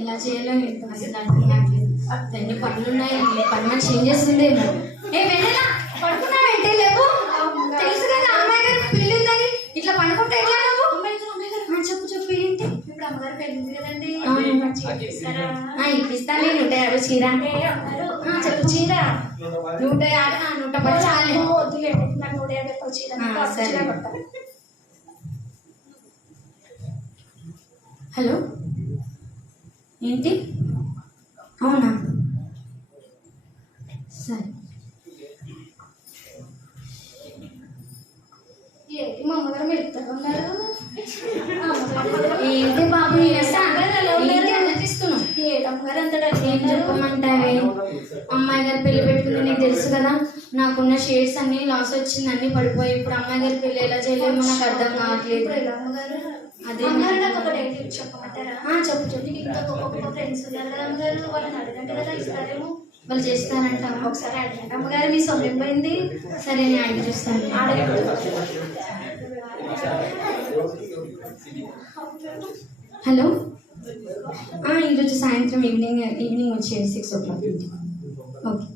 ఎలా చేయాలో ఏంటో అసలు అర్థం కావట్లేదు. ఎన్ని పనులు ఉన్నాయండి, పని మనిషి ఏం చేస్తుందేమో. ఏ వెన్నెలా పడుకున్నావేంటే? లేవు, తెలుసు కదా అమ్మాయి గారికి పెళ్లి ఉందని. ఇట్లా పడుకుంటే ఎట్లా నువ్వు? చెప్పు చెప్పు ఏంటి? ఇప్పుడు అమ్మగారు పెళ్లి ఉంది కదండి, ఇప్పిస్తాను. 150 చీర అంటే చెప్పు. చీర 150 110 చాలే. వద్దులేండి, నాకు 150 చీర. హలో, ఏంటి? అవునా, సరే. ఏంటి మా అమ్మగారు మెత్తగా ఉన్నారు? ఏంటి బాబు ఆలోచిస్తున్నావు? ఏడమ్మగారు అంత ఏం చెప్పమంటావే? అమ్మాయి గారు పెళ్లి పెట్టుకుంది, నీకు తెలుసు కదా. నాకున్న షేడ్స్ అన్ని లాస్ వచ్చింది, అన్ని పడిపోయి. ఇప్పుడు అమ్మాయి గారి పెళ్లి ఎలా చేయలేమో నాకు అర్థం కావట్లేదు. అదే నాకు ఒక డేట్ చెప్పమంటారా? చెప్పు చెప్పు. ఇంకా ఒక్కొక్క ఫ్రెండ్స్ ఉన్నారు కదా అమ్మగారు, వాళ్ళని అడగంటే కదా ఇస్తారేమో. వాళ్ళు చేస్తారంట. ఒకసారి అడగండి అమ్మగారు, మీ సొమ్ము పోయింది. సరే, నేను అడిగి చూస్తాను. హలో, ఈరోజు సాయంత్రం ఈవినింగ్ వచ్చేది 6 o'clock. ఓకే.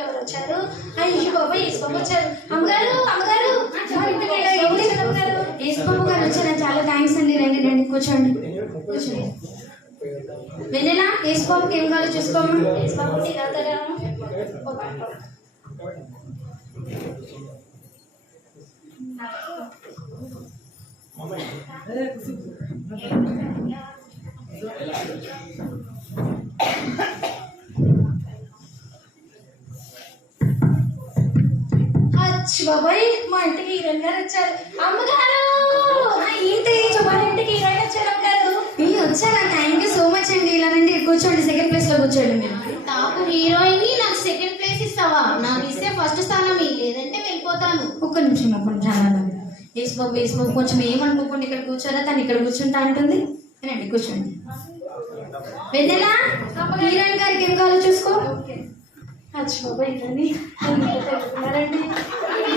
ఎవరు వచ్చారు? అయ్యో బాబా, ఈశ్వరం వచ్చారు. అమ్మగారు అమ్మగారు యేసుబాబు గారు వచ్చారా? చాలా థ్యాంక్స్ అండి. రండి రండి, కూర్చోండి కూర్చోండి. వెన్నెలా, యేసుబాబుకి ఏం కావాలో చూసుకోమ్మా. యేసుబాబు టీ తాగుతారా? బాబాయ్, మా ఇంటికి హీరోయిన్ గారు వచ్చారు. అమ్మగారు ఏంటి మన ఇంటికి హీరోయిన్ వచ్చారు. అమ్మగారు వచ్చారా? థ్యాంక్ యూ సో మచ్ అండి. ఇలా రండి, కూర్చోండి. సెకండ్ ప్లేస్ లో కూర్చోండి. మీరు నాకు హీరోయిన్ ని నాకు సెకండ్ ప్లేస్ ఇస్తావా? నాకు ఇస్తే ఫస్ట్ స్థానం, లేదంటే వెళ్ళిపోతాను. ఒక్క నిమిషం అలా. యేసుబాబు కొంచెం ఏమనుకోకుండా ఇక్కడ కూర్చోరా. తను ఇక్కడ కూర్చుంటా అంటుంది. రండి, కూర్చోండి. వెన్నెలా, హీరోయిన్ గారికి ఏం కావాలో చూసుకో. బాబాయ్, ఇదని పెట్టుకున్నారండి.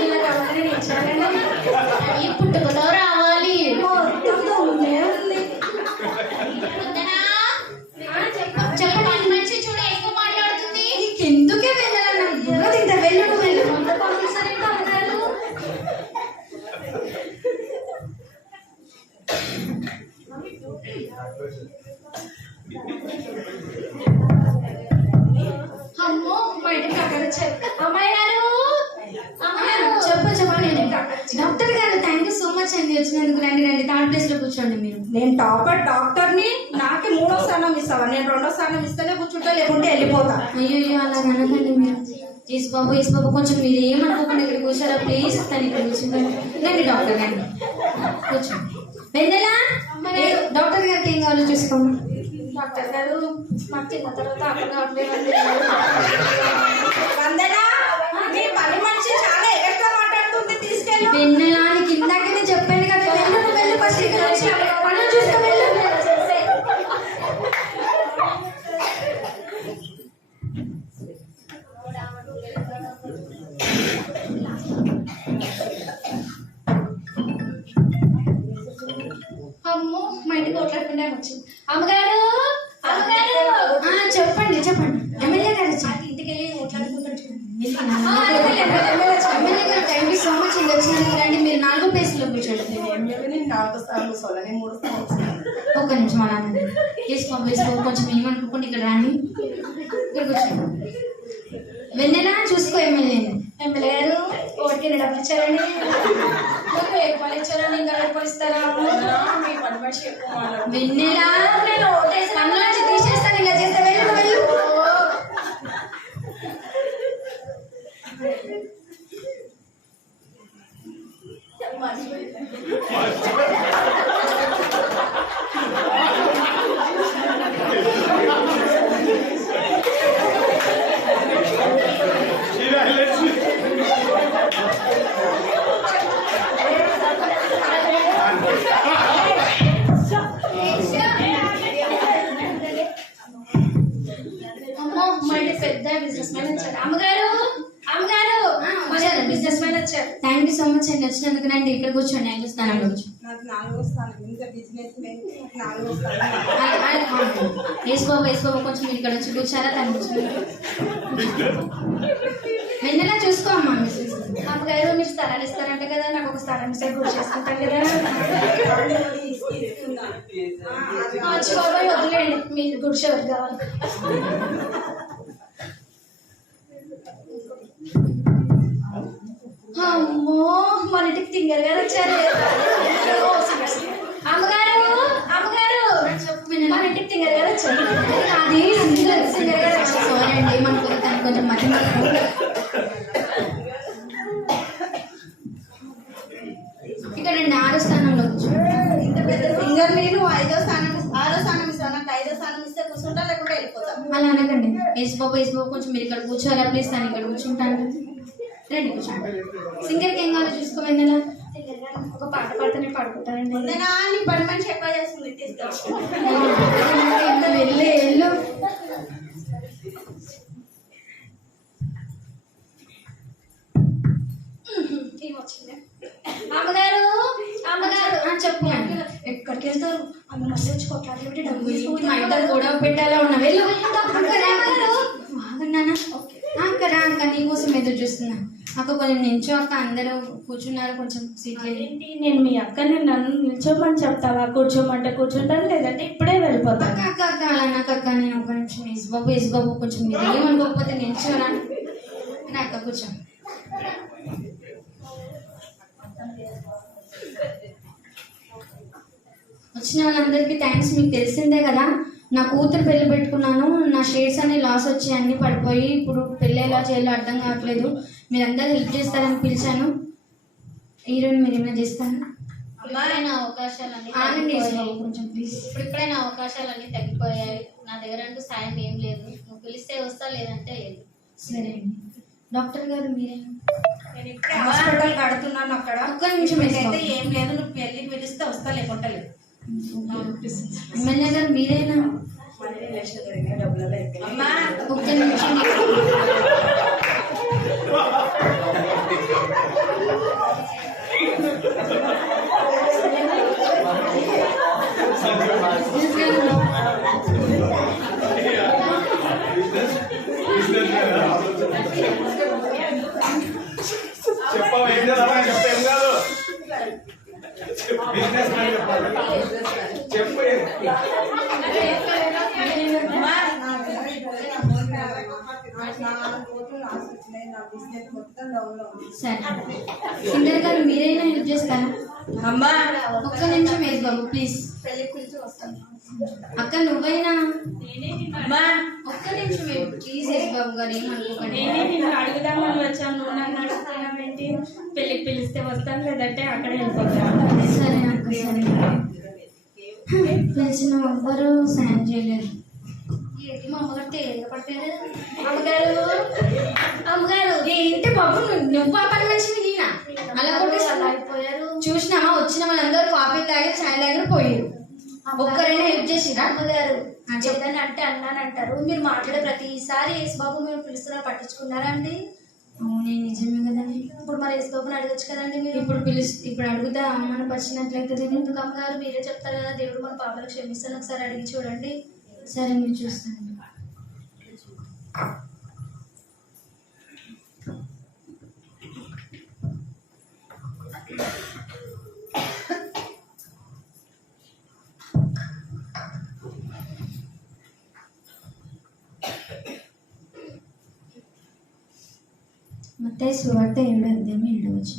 ఇలా కావాలి, నేను ఇచ్చానండి. పుట్టుకతో రావాలి. చెప్పండి, మనిషి చూడ ఎక్కువ మాట్లాడుతుంది. ఎందుకే వెళ్ళాలా? నాకు బుర్ర తింటా. వెళ్ళు వెళ్ళు. అమ్మో, మా ఇంటికి డాక్టర్ వచ్చారు. అమ్మాయి గారు చెప్పు చెప్పండి. డాక్టర్ గారు థ్యాంక్ యూ సో మచ్ అండి వచ్చినందుకు. రండి రండి, 3rd ప్లేస్ లో కూర్చోండి. మీరు నేను డాక్టర్ని, నాకు 3వ స్థానం ఇస్తావా? నేను 2వ స్థానం ఇస్తేనే కూర్చుంటా, లేకుంటే వెళ్ళిపోతా. అయ్యో అలా అనకండి మీరు. యేసుబాబు కొంచెం మీరు ఏమనుకోకుండా ఇక్కడ కూర్చోరా ప్లీజ్. తను ఇక్కడ కూర్చుంటాను. రండి డాక్టర్ రండి, కూర్చోండి. వెన్నెలా, డాక్టర్ గారికి ఏం కావాలో చూసుకోండి. డాక్టర్ గారు, నాకు తిన్న తర్వాత అక్కడ వందనా, నీ పని మనిషి చాలా ఎగస్ట్రా మాట్లాడుతుంది, తీసుకెళ్ళు. వెన్నెలా, నీకు ఇందాకనే చెప్పాను కదా. వెళ్ళు ఫస్ట్ ఇక్కడ వచ్చి పనులు చూసుకో. వెళ్ళు. అమ్మో, మా ఇంటికి కొట్లాడుకుంటే వచ్చింది. అమ్మగారు అమ్మగారు చెప్పండి ఎమ్మెల్యే గారు ఇంటికి వెళ్ళి కొట్లాడుకుంటారు. థ్యాంక్ యూ సో మచ్ అండి వచ్చినందుకు. రండి, మీరు 4వ ప్లేస్ లో కూర్చోండి. నేను 4వ స్థానం కూర్చోవాలి, నేను 3వ స్థానం. ఒక్క నిమిషం అలా వేసుకో. కొంచెం ఏమనుకోండి, ఇక్కడ రండి, ఇక్కడ కూర్చోండి. వెన్నెలా చూసుకో. ఎమ్మెల్యే గారు, ఓడికి 2 డబ్బులు ఇచ్చారండి. నాకు 1 రూపాయలు ఇచ్చారండి, ఇంకా 2 రూపాయలు ఇస్తారా? మీ పని మనిషి ఎక్కువ వెన్నెలా, నేను ఓటేసి పనుల నుంచి తీసేస్తాను. ఇలా చేస్తే వెళ్ళు. బిజినెస్ మ్యాన్ వచ్చారు. అమ్మగారు బిజినెస్ మ్యాన్ వచ్చారు. థ్యాంక్ యూ సో మచ్ అండి. అని వచ్చినందుకు రండి ఇక్కడ కూర్చోండి నేను చూస్తాను కూర్చో నాకు 4వ స్థానం ఇంకా బిజినెస్ మెన్ 4వ స్థానం. యేసు బాబు కొంచెం మీరు ఇక్కడ వచ్చి కూర్చారా తను కూర్చొని వెన్నెలా చూసుకో అమ్మా అమ్మగారు మీరు స్థలాలు ఇస్తారంట కదా, నాకు ఒక స్థలం ఇస్తే గుడి చేసుకుంటాను కదా. వచ్చి బాబాయ్ వదిలేండి, మీరు గుడి ఎవరు కావాలి. అమ్మో మన ఇంటికి తింగర్ గారు వచ్చారు. అమ్మగారు మన ఇంటికి తింగర్ గారు వచ్చారు. అది సింగర్ గారు సారీ అండి మనకు తను కొంచెం మరి ఇక్కడ అండి 6వ స్థానంలో కూర్చో. ఇంత పెద్ద సింగర్ నేను 6వ స్థానం 6వ స్థానం ఇస్తాను. నాకు 5వ స్థానం ఇస్తే కూర్చుంటా, లేకుంటే వెళ్ళిపోతాను. అలా అనకండి. యేసు బాబు కొంచెం మీరు ఇక్కడ కూర్చోాలా ప్లీజ్, తను ఇక్కడ కూర్చుంటాను. రండి కూర్చోండి. సింగర్కి ఏం కావాలో చూసుకోవాలి. ఒక పాట పాడితే పాడుకుంటానండి. నీ పని మనిషి ఎక్కువ చేస్తుంది, తీసుకెళ్ళి వెళ్ళు వచ్చింది. అమ్మగారు చెప్పు ఎక్కడికి వెళ్తారు? అమ్మ మళ్ళీ వచ్చి కొట్లాడి డబ్బులు మా ఇద్దరు గొడవ పెట్టేలా ఉన్నా. వెళ్ళు అక్కడ అక్క నీకోసం ఎదురు చూస్తున్నా. అక్క కొంచెం నించో అక్క, అందరూ కూర్చున్నారు కొంచెం సీట్లు. ఏంటి నేను మీ అక్కని నన్ను నిల్చోమని చెప్తావా? కూర్చోమంటే కూర్చుంటాను, లేదంటే ఇప్పుడే వెళ్ళిపోతాను. అక్క అలా నాకు అక్క నేను ఒక నిమిషం యేసు బాబు కొంచెం మీరు ఏమనుకోకపోతే నిల్చోరా అక్క కూర్చో. వచ్చిన వాళ్ళందరికీ థ్యాంక్స్. మీకు తెలిసిందే కదా నా కూతురు పెళ్లి పెట్టుకున్నాను, నా షేర్స్ అన్ని లాస్ వచ్చి అన్ని పడిపోయి ఇప్పుడు పెళ్ళి ఎలా చేయాలో అర్థం కావట్లేదు. మీరందరూ హెల్ప్ చేస్తారని పిలిచాను. హీరోయిన్ మీరు ఏమైనా చేస్తాను. ఇప్పుడైనా అవకాశాలన్నీ ఆగండి తగ్గిపోయాయి. కొంచెం ప్లీజ్. ఇప్పుడైనా అవకాశాలన్నీ తగ్గిపోయాయి. నా దగ్గర అంటూ సాయం ఏం లేదు. నువ్వు పిలిస్తే వస్తా, లేదంటే లేదు. సరే అండి. డాక్టర్ గారు మీరేనా? నేను ఇప్పుడే హాస్పిటల్ కడుతున్నాను అక్కడ. ఒక్క నిమిషం అయితే ఏం లేదు, నువ్వు పెళ్ళికి పిలిస్తే వస్తా, లేకుంటే లేదు. ఎమ్మెల్యే గారు మీరేనా? మళ్ళీ ఎలక్షన్ జరిగిన డబ్బులలో అయిపోయింది. అమ్మా ఒక్క నిమిషం. సరే సింగర్ గారు మీరైనా హెల్ప్ చేస్తారా? అమ్మా ఒక్క నిమిషం యేసు బాబు ప్లీజ్. పెళ్ళికి పిలిచి వస్తాను. అక్క నువ్వైనా అమ్మా ఒక్క నిమిషం ప్లీజ్ యేసు బాబు గారు ఏమనుకోకండి. నేనే నిన్ను అడుగుదామని వచ్చాను, నువ్వు నన్ను అడుగుతున్నావేంటి? పెళ్ళికి పిలిస్తే వస్తాను, లేదంటే అక్కడే వెళ్ళిపోతాను. సరే అక్క సరే. పిలిచిన ఎవ్వరు సాయం చేయలేరు. ఏంటి మా అమ్మగారు తేలిగా పడిపోయారు? అమ్మగారు ఏంటి బాబు నువ్వు ఆ పని మనిషిని నేనా అలా కొట్టేసి అయిపోయారు. చూసినామా వచ్చిన వాళ్ళందరూ కాఫీ తాగారు, ఛాయ్ తాగారు, పోయారు. ఒక్కరైనా హెల్ప్ చేసిరా? అమ్మగారు ఏదైనా అంటే అన్నానంటారు. మీరు మాట్లాడే ప్రతిసారి యేసుబాబు మీరు పిలుస్తున్నారు, పట్టించుకున్నారా అండి? అవునే నిజమే కదండి. ఇప్పుడు మరి యేసుబాబుని అడగచ్చు కదండి మీరు. ఇప్పుడు అడుగుతా అమ్మను పరిచినట్లయితే ఎందుకు అమ్మగారు మీరే చెప్తారు కదా, దేవుడు మన పాపలు క్షమిస్తాను, ఒకసారి అడిగి చూడండి. సరే మీరు చూస్తాను. మత్తయి సువార్త 7:7.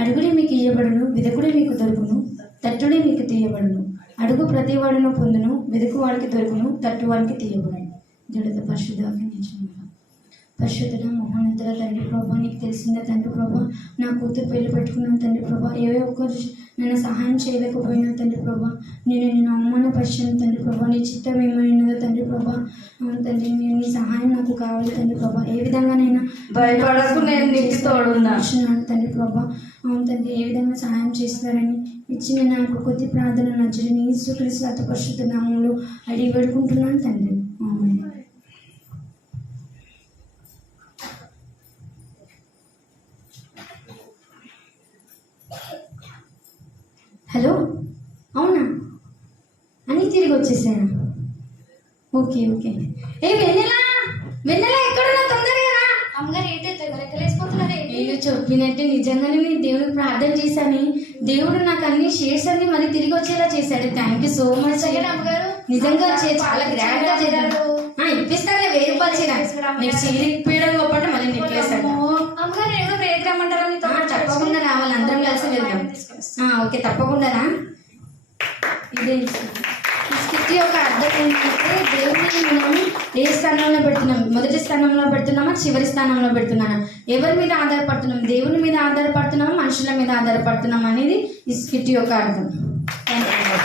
అడుగుడి మీకు ఇయ్యబడును, వెదుకుడి మీకు దొరుకును, తట్టుడి మీకు తీయబడును. అడుగు ప్రతి వాడును పొందును, వెదుకు వాడికి దొరుకును, తట్టు వాడికి తీయబడును. జడత పరిశుద్ధాకి నిజంగా పరిశుద్ధుడ మహోన్నతుల తండ్రి ప్రభా, నీకు తెలిసిందే తండ్రి ప్రభా, నా కూతురు పెళ్లి పెట్టుకున్నాను తండ్రి ప్రభా, ఏ ఒక్కరు నన్ను సహాయం చేయలేకపోయినా తండ్రి ప్రభా, నేను అవమానపరిచాను తండ్రి ప్రభా, నీ చిత్తం ఏమైనదో తండ్రి ప్రభా, అవును తండ్రి నీ సహాయం నాకు కావాలి తండ్రి ప్రభా, ఏ విధంగానైనా భయపడకు, నేను నీకు తోడున్నాను తండ్రి ప్రభా, అవును తండ్రి ఏ విధంగా సహాయం చేస్తారని ఇచ్చిన నాకు కొద్ది ప్రార్థన నచ్చని యేసుక్రీస్తు అతి పరిశుద్ధ నామంలో అడిగి పెడుకుంటున్నాను తండ్రి. ఆమేన్. హలో, అవునా అని తిరిగి వచ్చేసాను. Okay okay. ఏ వెన్నెలా, వెన్నెలా ఎక్కడున్నా తొందరగా రా. అమ్మగారు ఏంటైతే రెక్కలేసిపోతున్నారే? నేను చెప్పినట్టే నిజంగానే నేను దేవుడికి ప్రార్థన చేశాను. దేవుడు నాకు అన్ని షేర్స్ అన్ని మళ్ళీ తిరిగి వచ్చేలా చేశాడు. థ్యాంక్ యూ సో మచ్ అమ్మగారు నిజంగా చాలా గ్రాండ్ గా చేశాడు. ఇప్పిస్తానే 1000 రూపాయలు చీర నీకు చీర ఇప్పించడం గొప్ప మళ్ళీ నెక్లెస్ అంట. అమ్మగారు నేను ప్రేయర్ రమ్మంటారా మీతో? తప్పకుండా రావాలి, అందరం కలిసి వెళ్దాం. ఓకే తప్పకుండా రా. ఇదే స్థితి యొక్క అర్థం ఏంటంటే దేవుడిని మనం ఏ స్థానంలో పెడుతున్నాం, మొదటి స్థానంలో పెడుతున్నామా చివరి స్థానంలో పెడుతున్నామా, ఎవరి మీద ఆధారపడుతున్నాం, దేవుని మీద ఆధారపడుతున్నామా మనుషుల మీద ఆధారపడుతున్నాం అనేది ఈ స్థితి యొక్క అర్థం. Thank you.